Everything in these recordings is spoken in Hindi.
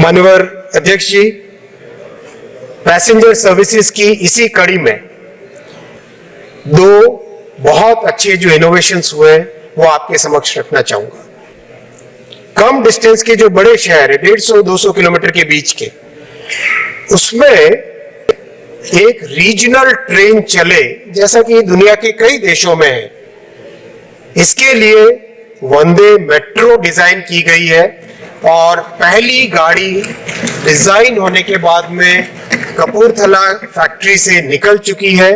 माननीय अध्यक्ष जी, पैसेंजर सर्विसेज की इसी कड़ी में दो बहुत अच्छे जो इनोवेशंस हुए वो आपके समक्ष रखना चाहूंगा। कम डिस्टेंस के जो बड़े शहर है 150-200 किलोमीटर के बीच के, उसमें एक रीजनल ट्रेन चले जैसा कि दुनिया के कई देशों में है। इसके लिए वंदे मेट्रो डिजाइन की गई है और पहली गाड़ी डिजाइन होने के बाद में कपूरथला फैक्ट्री से निकल चुकी है।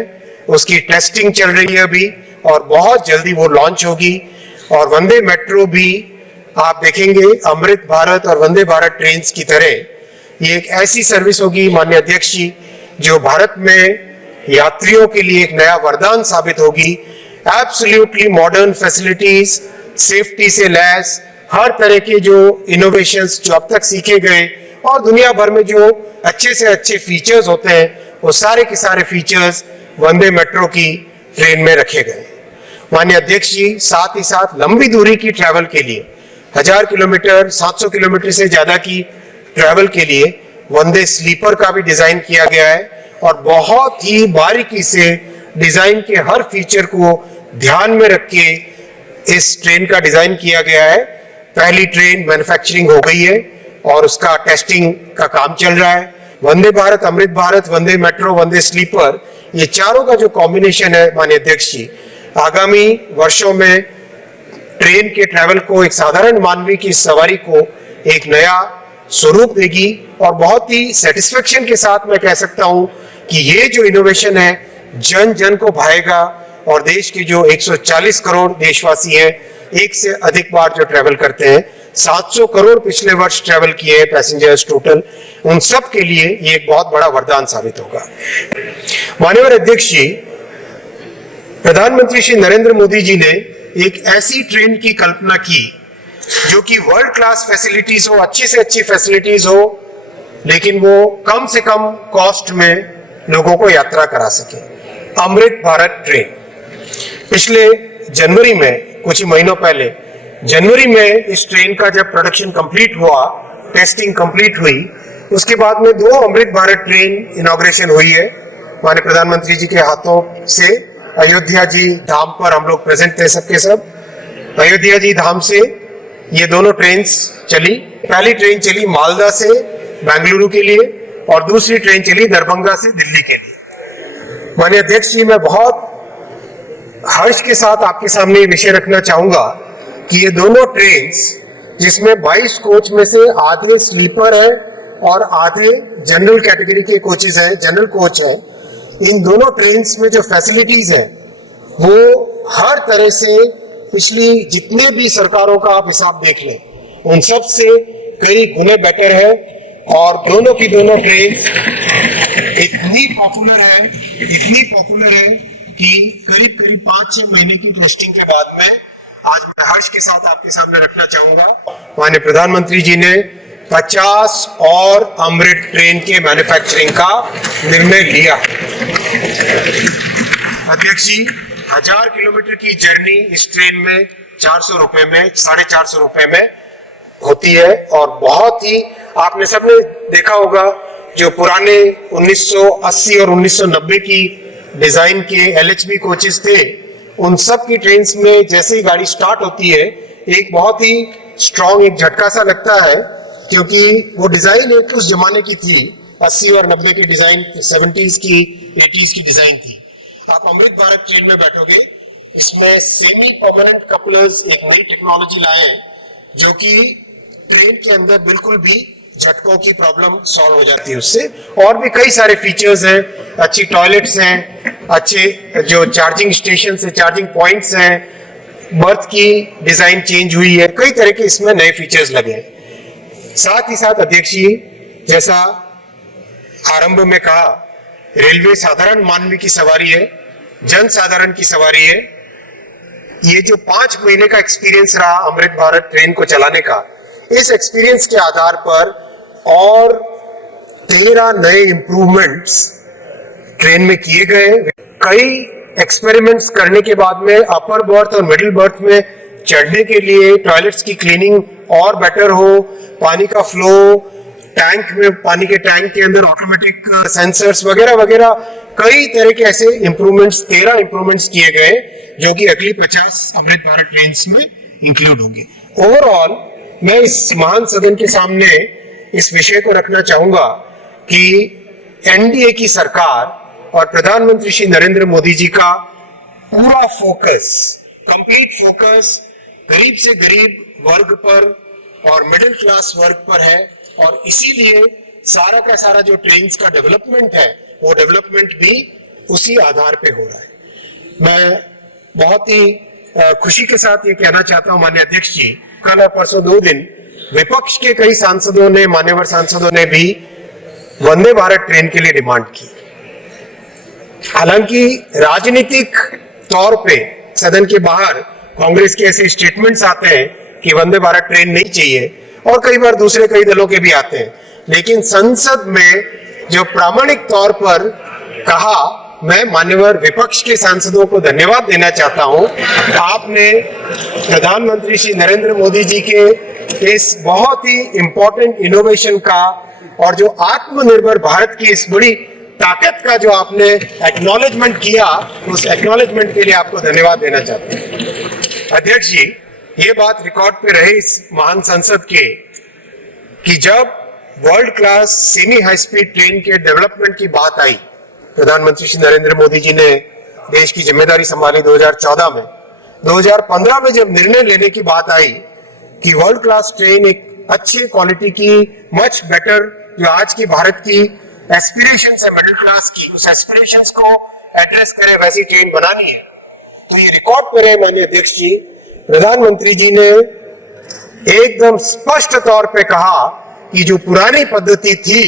उसकी टेस्टिंग चल रही है अभी और बहुत जल्दी वो लॉन्च होगी। और वंदे मेट्रो भी आप देखेंगे अमृत भारत और वंदे भारत ट्रेन की तरह ये एक ऐसी सर्विस होगी माननीय अध्यक्ष जी जो भारत में यात्रियों के लिए एक नया वरदान साबित होगी। एब्सोल्युटली मॉडर्न फैसिलिटीज, सेफ्टी से लैस हर तरह के जो इनोवेशंस जो अब तक सीखे गए और दुनिया भर में जो अच्छे से अच्छे फीचर्स होते हैं वो सारे के सारे फीचर्स वंदे मेट्रो की ट्रेन में रखे गए। माननीय अध्यक्ष जी, साथ ही साथ लंबी दूरी की ट्रैवल के लिए 1000 किलोमीटर 700 किलोमीटर से ज्यादा की ट्रैवल के लिए वंदे स्लीपर का भी डिजाइन किया गया है और बहुत ही बारीकी से डिजाइन के हर फीचर को ध्यान में रख के इस ट्रेन का डिजाइन किया गया है। पहली ट्रेन मैन्युफैक्चरिंग हो गई है और उसका टेस्टिंग का काम चल रहा है। वंदे भारत, अमृत भारत, वंदे मेट्रो, वंदे स्लीपर, ये चारों का जो कॉम्बिनेशन है माननीय अध्यक्ष जी, आगामी वर्षों में ट्रेन के ट्रैवल को, एक साधारण मानवी की सवारी को एक नया स्वरूप देगी। और बहुत ही सेटिस्फेक्शन के साथ मैं कह सकता हूं कि ये जो इनोवेशन है जन जन को भाएगा और देश के जो 140 करोड़ देशवासी हैं, एक से अधिक बार जो ट्रैवल करते हैं, 700 करोड़ पिछले वर्ष ट्रैवल किए हैं पैसेंजर्स टोटल, उन सब के लिए ये एक बहुत बड़ा वरदान साबित होगा। माननीय अध्यक्ष जी, प्रधानमंत्री श्री नरेंद्र मोदी जी ने एक ऐसी ट्रेन की कल्पना की जो कि वर्ल्ड क्लास फैसिलिटीज हो, अच्छी से अच्छी फैसिलिटीज हो, लेकिन वो कम से कम कॉस्ट में लोगों को यात्रा करा सके। अमृत भारत ट्रेन पिछले जनवरी में, कुछ ही महीनों पहले जनवरी में इस ट्रेन का जब प्रोडक्शन कंप्लीट हुआ, टेस्टिंग कंप्लीट हुई, उसके बाद में 2 अमृत भारत ट्रेन इनॉग्रेशन हुई है माननीय प्रधानमंत्री जी के हाथों से। अयोध्या जी धाम पर हम लोग प्रेजेंट थे सबके सब। अयोध्या जी धाम से ये दोनों ट्रेन चली। पहली ट्रेन चली मालदा से बेंगलुरु के लिए और दूसरी ट्रेन चली दरभंगा से दिल्ली के लिए। माननीय अध्यक्ष जी, मैं बहुत हर्ष के साथ आपके सामने ये विषय रखना चाहूंगा कि ये दोनों ट्रेन, जिसमें 22 कोच में से आधे स्लीपर है और आधे जनरल कैटेगरी के कोचेज हैं, जनरल कोच है, इन दोनों ट्रेन में जो फैसिलिटीज है वो हर तरह से पिछली जितने भी सरकारों का आप हिसाब देख लें उन सब से कई गुने बेटर है। और दोनों की दोनों ट्रेन इतनी पॉपुलर है कि करीब 5-6 महीने की टेस्टिंग के बाद में आज मैं हर्ष के साथ आपके सामने रखना चाहूंगा, माननीय प्रधानमंत्री जी ने 50 और अमृत ट्रेन के मैन्युफैक्चरिंग का निर्णय लिया। अध्यक्ष जी, 1000 किलोमीटर की जर्नी इस ट्रेन में 400 रुपए में, 450 रुपए में होती है। और बहुत ही आपने सबने देखा होगा जो पुराने 1980 और 1990 की डिजाइन के LHB कोचेस थे, उन सब की ट्रेन में जैसे ही गाड़ी स्टार्ट होती है एक बहुत ही स्ट्रॉन्ग एक झटका सा लगता है, क्योंकि वो डिजाइन एक उस जमाने की थी, 80 और 90 की डिजाइन, 70s की 80s की डिजाइन थी। आप अमृत भारत ट्रेन में बैठोगे, इसमें सेमी परमानेंट कपलर्स एक नई टेक्नोलॉजी लाए जो कि ट्रेन के अंदर बिल्कुल भी झटकों की प्रॉब्लम सॉल्व हो जाती है उससे। और भी कई सारे फीचर्स हैं, अच्छी टॉयलेट्स हैं, अच्छे जो चार्जिंग स्टेशन है, चार्जिंग पॉइंट्स हैं, बर्थ की डिजाइन चेंज हुई है, कई तरह के इसमें नए फीचर्स लगे हैं। साथ ही साथ अध्यक्ष जी, जैसा आरंभ में कहा, रेलवे साधारण मानवी की सवारी है, जन साधारण की सवारी है। ये जो 5 महीने का एक्सपीरियंस रहा अमृत भारत ट्रेन को चलाने का, इस एक्सपीरियंस के आधार पर और 13 नए इंप्रूवमेंट्स ट्रेन में किए गए। कई एक्सपेरिमेंट्स करने के बाद में अपर बर्थ और मिडिल बर्थ में चढ़ने के लिए टॉयलेट्स की क्लीनिंग और बेटर हो, पानी का फ्लो, टैंक में, पानी के टैंक के अंदर ऑटोमेटिक सेंसर्स वगैरह वगैरह कई तरह के ऐसे इंप्रूवमेंट्स, 13 इंप्रूवमेंट्स किए गए जो कि अगली 50 अमृत भारत ट्रेन्स में इंक्लूड होंगे। ओवरऑल मैं इस महान सदन के सामने इस विषय को रखना चाहूंगा कि एनडीए की सरकार और प्रधानमंत्री श्री नरेंद्र मोदी जी का पूरा फोकस, कंप्लीट फोकस गरीब से गरीब वर्ग पर और मिडिल क्लास वर्ग पर है, और इसीलिए सारा का सारा जो ट्रेन्स का डेवलपमेंट है वो डेवलपमेंट भी उसी आधार पे हो रहा है। मैं बहुत ही खुशी के साथ ये कहना चाहता हूं माननीय अध्यक्ष जी, कल और परसों 2 दिन विपक्ष के कई सांसदों ने, मान्यवर सांसदों ने भी वंदे भारत ट्रेन के लिए डिमांड की। हालांकि राजनीतिक तौर पे सदन के बाहर कांग्रेस के ऐसे स्टेटमेंट्स आते हैं कि वंदे भारत ट्रेन नहीं चाहिए, और कई बार दूसरे कई दलों के भी आते हैं, लेकिन संसद में जो प्रामाणिक तौर पर कहा, मैं मान्यवर विपक्ष के सांसदों को धन्यवाद देना चाहता हूं। आपने प्रधानमंत्री श्री नरेंद्र मोदी जी के इस बहुत ही इंपॉर्टेंट इनोवेशन का और जो आत्मनिर्भर भारत की इस बड़ी ताकत का जो आपने एक्नॉलेजमेंट किया, उस एक्नॉलेजमेंट के लिए आपको धन्यवाद देना चाहते हैं। अध्यक्ष जी, ये बात रिकॉर्ड पे रहे इस महान संसद के कि जब world class semi high speed train के डेवलपमेंट की बात आई, प्रधानमंत्री श्री नरेंद्र मोदी जी ने देश की जिम्मेदारी संभाली 2014 में, 2015 में जब निर्णय लेने की बात आई कि वर्ल्ड क्लास ट्रेन एक अच्छी क्वालिटी की, मच बेटर, जो आज की भारत की एस्पिरेशंस है मिडिल क्लास की, उस एस्पिरेशंस को एड्रेस करे वैसी ट्रेन बनानी है। तो ये रिकॉर्ड पे रहे माननीय अध्यक्ष जी, प्रधानमंत्री जी ने एकदम स्पष्ट तौर पे कहा कि जो पुरानी पद्धति थी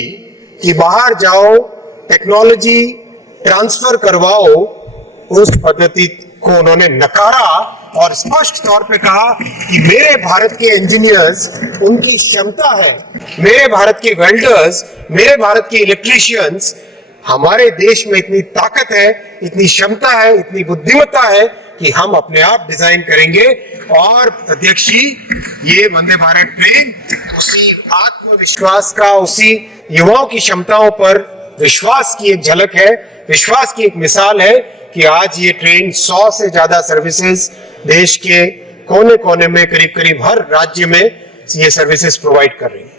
कि बाहर जाओ, टेक्नोलॉजी ट्रांसफर करवाओ, उस पद्धति को उन्होंने नकारा और स्पष्ट तौर पे कहा कि मेरे भारत के इंजीनियर्स, उनकी क्षमता है, मेरे भारत के वेल्डर्स, मेरे भारत के इलेक्ट्रीशियंस, हमारे देश में इतनी ताकत है, इतनी क्षमता है, इतनी बुद्धिमत्ता है कि हम अपने आप डिजाइन करेंगे। और अध्यक्ष जी, ये वंदे भारत ट्रेन उसी आत्मविश्वास का, उसी युवाओं की क्षमताओं पर विश्वास की एक झलक है, विश्वास की एक मिसाल है कि आज ये ट्रेन 100 से ज्यादा सर्विसेज देश के कोने कोने में, करीब करीब हर राज्य में ये सर्विसेज प्रोवाइड कर रही है।